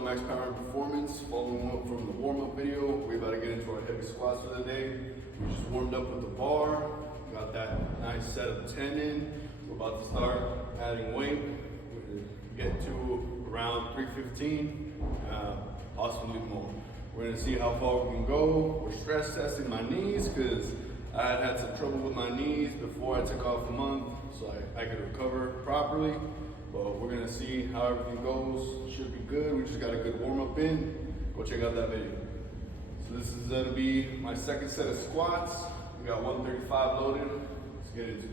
Y'all, Max Power and Performance. Following up from the warm-up video, we're about to get into our heavy squats for the day. We just warmed up with the bar, got that nice set of 10 in. We're about to start adding weight. We're gonna get to around 315, possibly more. We're gonna see how far we can go. We're stress testing my knees because I had some trouble with my knees before I took off a month, so I could recover properly. But we're gonna see how everything goes. Should be good. We just got a good warm up in. Go check out that video. So this is gonna be my second set of squats. We got 135 loaded. Let's get into it.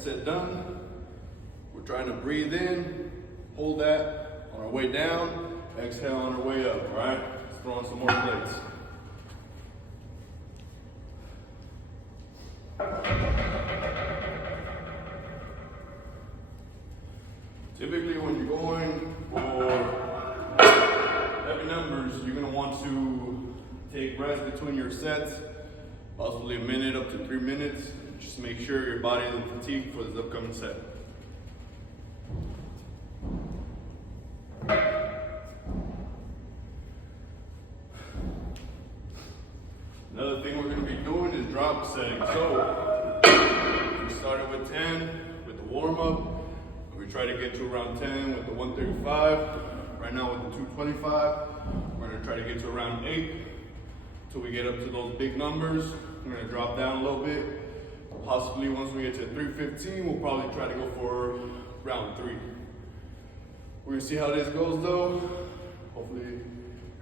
Set done. We're trying to breathe in, hold that on our way down, exhale on our way up, all right? Let's throw on some more plates. Typically when you're going for heavy numbers, you're gonna want to take rest between your sets, possibly a minute up to 3 minutes. Just make sure your body isn't fatigued for this upcoming set. Another thing we're going to be doing is drop setting. So we started with 10 with the warm up. We try to get to around 10 with the 135. Right now with the 225, we're going to try to get to around 8 until we get up to those big numbers. We're going to drop down a little bit. Possibly once we get to 315, we'll probably try to go for round 3. We're gonna see how this goes though. Hopefully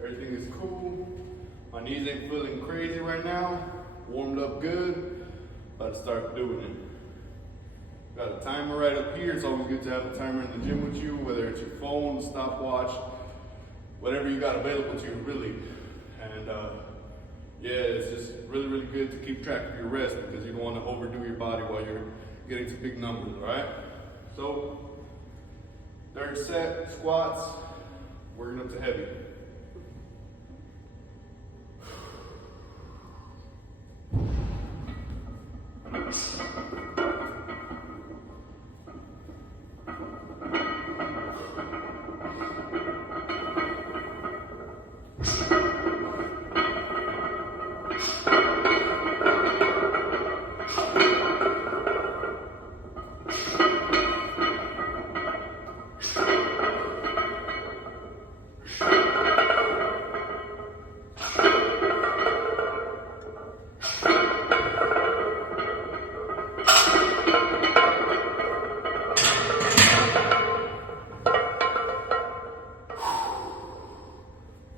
everything is cool. My knees ain't feeling crazy right now. Warmed up good. About to start doing it. Got a timer right up here. It's always good to have a timer in the gym with you, whether it's your phone, stopwatch, whatever you got available to you, really. And yeah, it's just really, really good to keep track of your rest because you don't want to overdo your body while you're getting to big numbers, all right? So, third set, squats, working up to heavy.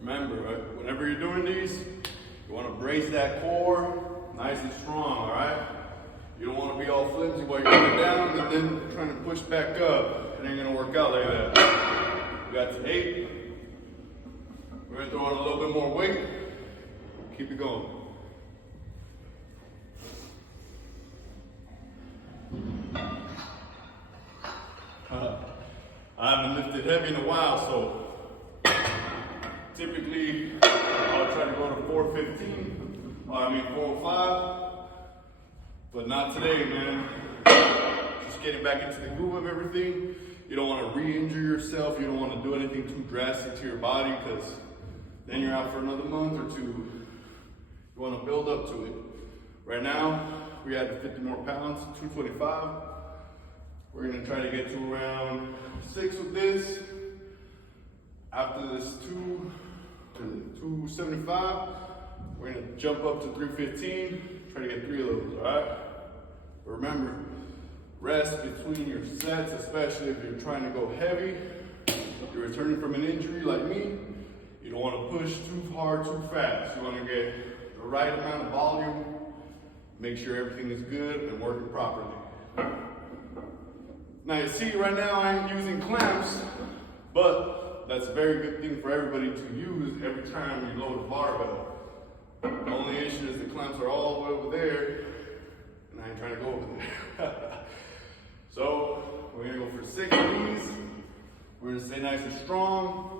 Remember, whenever you're doing these, you want to brace that core nice and strong, all right? You don't want to be all flimsy while you're going down and then trying to push back up. It ain't going to work out like that. We got to 8. We're going to throw on a little bit more weight. Keep it going. I haven't lifted heavy in a while, so typically, I'll try to go to 415, 405, but not today, man. Just getting back into the groove of everything. You don't want to re-injure yourself. You don't want to do anything too drastic to your body because then you're out for another month or 2. You want to build up to it. Right now, we added 50 more pounds, 225. We're going to try to get to around 6 with this. After this 275, we're gonna jump up to 315, try to get 3 of those, all right? But remember, rest between your sets, especially if you're trying to go heavy. If you're returning from an injury like me, you You don't want to push too hard, too fast. You want to get the right amount of volume, make sure everything is good and working properly. Now you see right now I ain't using clamps, but that's a very good thing for everybody to use every time you load a barbell. The only issue is the clamps are all the way over there, and I ain't trying to go over there. So we're gonna go for 6 of these. We're gonna stay nice and strong.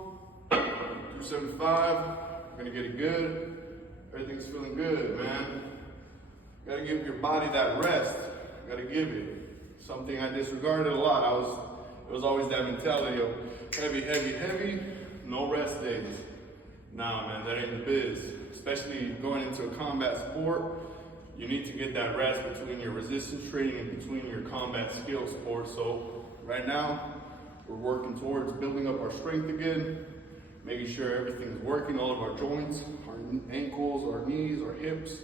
275, we're gonna get it good. Everything's feeling good, man. You gotta give your body that rest. You gotta give it. Something I disregarded a lot. It was always that mentality of heavy, heavy, heavy, no rest days. Nah, man, that ain't the biz. Especially going into a combat sport, you need to get that rest between your resistance training and between your combat skill sport. So right now, we're working towards building up our strength again, making sure everything's working, all of our joints, our ankles, our knees, our hips,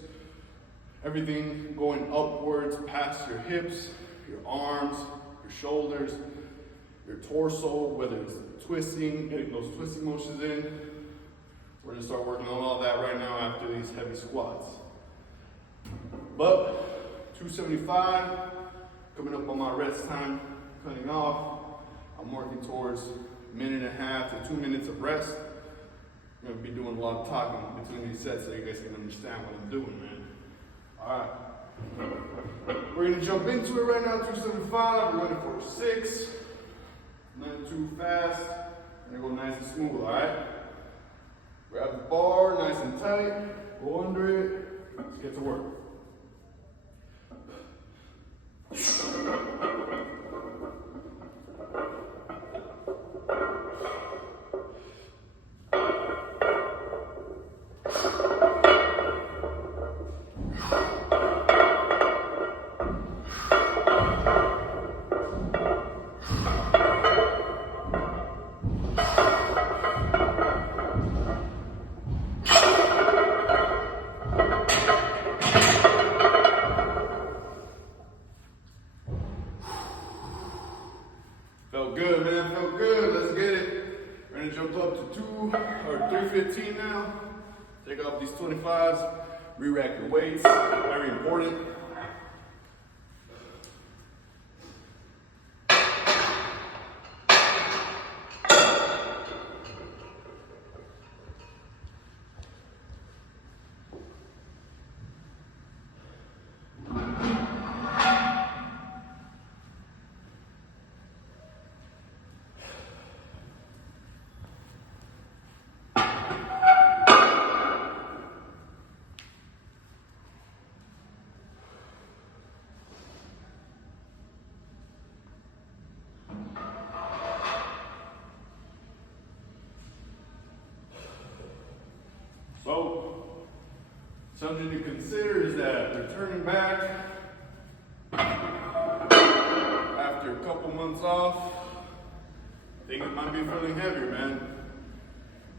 everything going upwards past your hips, your arms, your shoulders, your torso, whether it's twisting, getting those twisting motions in. We're gonna start working on all that right now after these heavy squats. But 275, coming up on my rest time, cutting off. I'm working towards 1.5 to 2 minutes of rest. I'm gonna be doing a lot of talking between these sets so you guys can understand what I'm doing, man. All right. We're gonna jump into it right now, 275. We're running for 6. Nothing too fast. We're gonna go nice and smooth, all right? Grab the bar, nice and tight. Go under it. Let's get to work. Felt good, man, felt good. Let's get it. We're gonna jump up to 315 now. Take off these 25s, re-rack your weights, very important. So, something to consider is that returning back after a couple months off, things might be feeling heavier, man.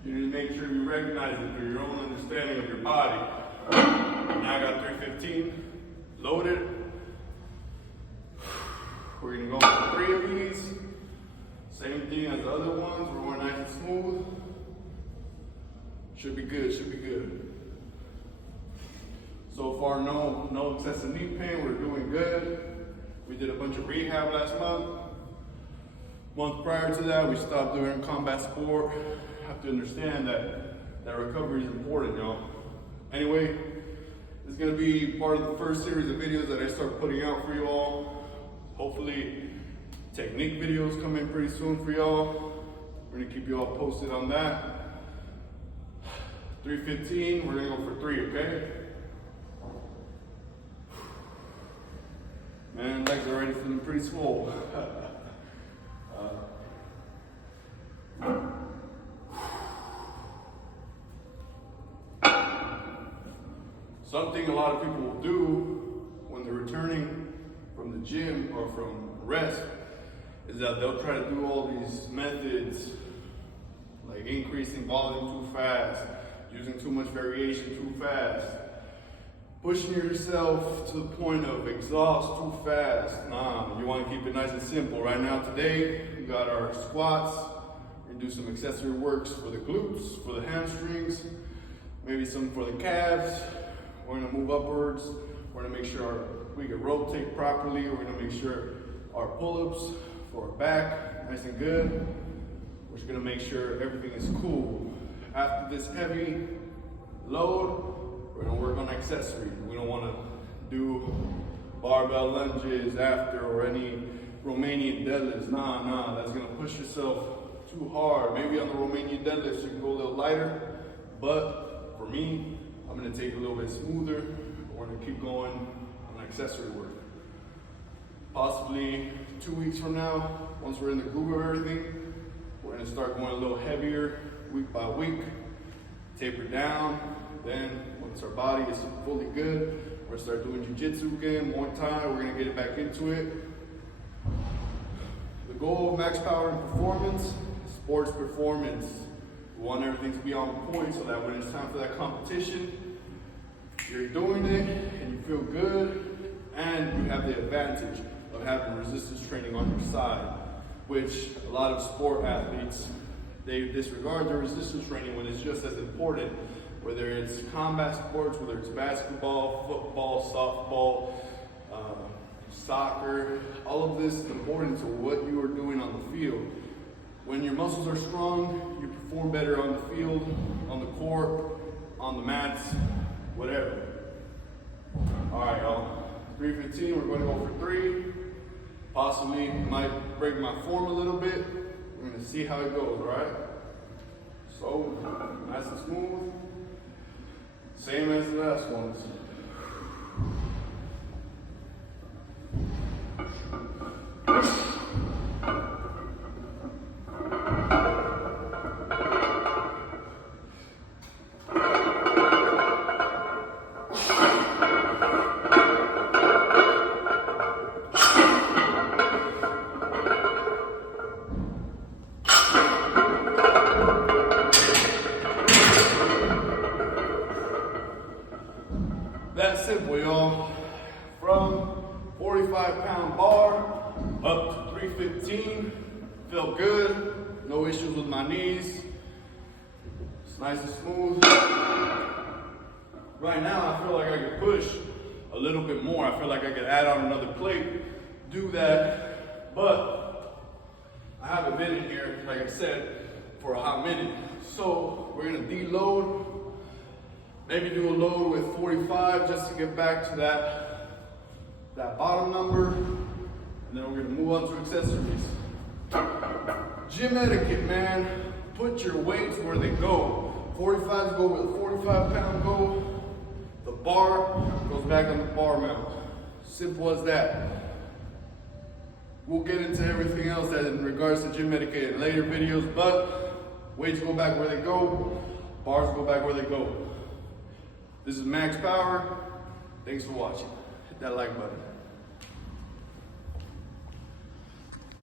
You need to make sure you recognize it through your own understanding of your body. Now I got 315 loaded. We're gonna go for 3 of these. Same thing as the other ones. We're going nice and smooth. Should be good, should be good. So far, no excessive knee pain. We're doing good. We did a bunch of rehab last month. Month prior to that, we stopped doing combat sport. Have to understand that recovery is important, y'all. Anyway, this is gonna be part of the first series of videos that I start putting out for you all. Hopefully, technique videos come in pretty soon for y'all. We're gonna keep you all posted on that. 315, we're gonna go for 3, okay? Man, legs are already feeling pretty swole. Something a lot of people will do when they're returning from the gym or from rest is that they'll try to do all these methods like increasing volume too fast, using too much variation too fast, pushing yourself to the point of exhaust too fast. Nah, you want to keep it nice and simple. Right now, today, we got our squats. We're do some accessory works for the glutes, for the hamstrings, maybe some for the calves. We're gonna move upwards. We're gonna make sure we can rotate properly. We're gonna make sure our pull-ups for our back, nice and good. We're just gonna make sure everything is cool. After this heavy load, we're gonna work on accessories. We don't wanna do barbell lunges after or any Romanian deadlifts. Nah, that's gonna push yourself too hard. Maybe on the Romanian deadlifts you can go a little lighter, but for me, I'm gonna take it a little bit smoother. We're gonna keep going on accessory work. Possibly 2 weeks from now, once we're in the groove of everything, we're gonna start going a little heavier week by week, taper down. Then once our body is fully good, we're gonna start doing jiu-jitsu again, Muay Thai. We're gonna get back into it. The goal of Max Power and Performance is sports performance. We want everything to be on point so that when it's time for that competition, you're doing it and you feel good, and you have the advantage of having resistance training on your side, which a lot of sport athletes, they disregard their resistance training when it's just as important, whether it's combat sports, whether it's basketball, football, softball, soccer. All of this is important to what you are doing on the field. When your muscles are strong, you perform better on the field, on the court, on the mats, whatever. All right, y'all. 315, we're going to go for 3. Possibly might break my form a little bit. We're going to see how it goes, all right? So, nice and smooth. Same as the last ones. That's simple, y'all. From 45-pound bar up to 315. Felt good. No issues with my knees. It's nice and smooth. Right now, I feel like I could push a little bit more. I feel like I could add on another plate, do that, but I haven't been in here, like I said, for a hot minute. So we're gonna deload. Maybe do a load with 45 just to get back to that bottom number. And then we're gonna move on to accessories. Gym etiquette, man. Put your weights where they go. 45s go where the 45-pound go. The bar goes back on the bar mount. Simple as that. We'll get into everything else that in regards to gym etiquette in later videos, but weights go back where they go. Bars go back where they go. This is Max Power. Thanks for watching. Hit that like button.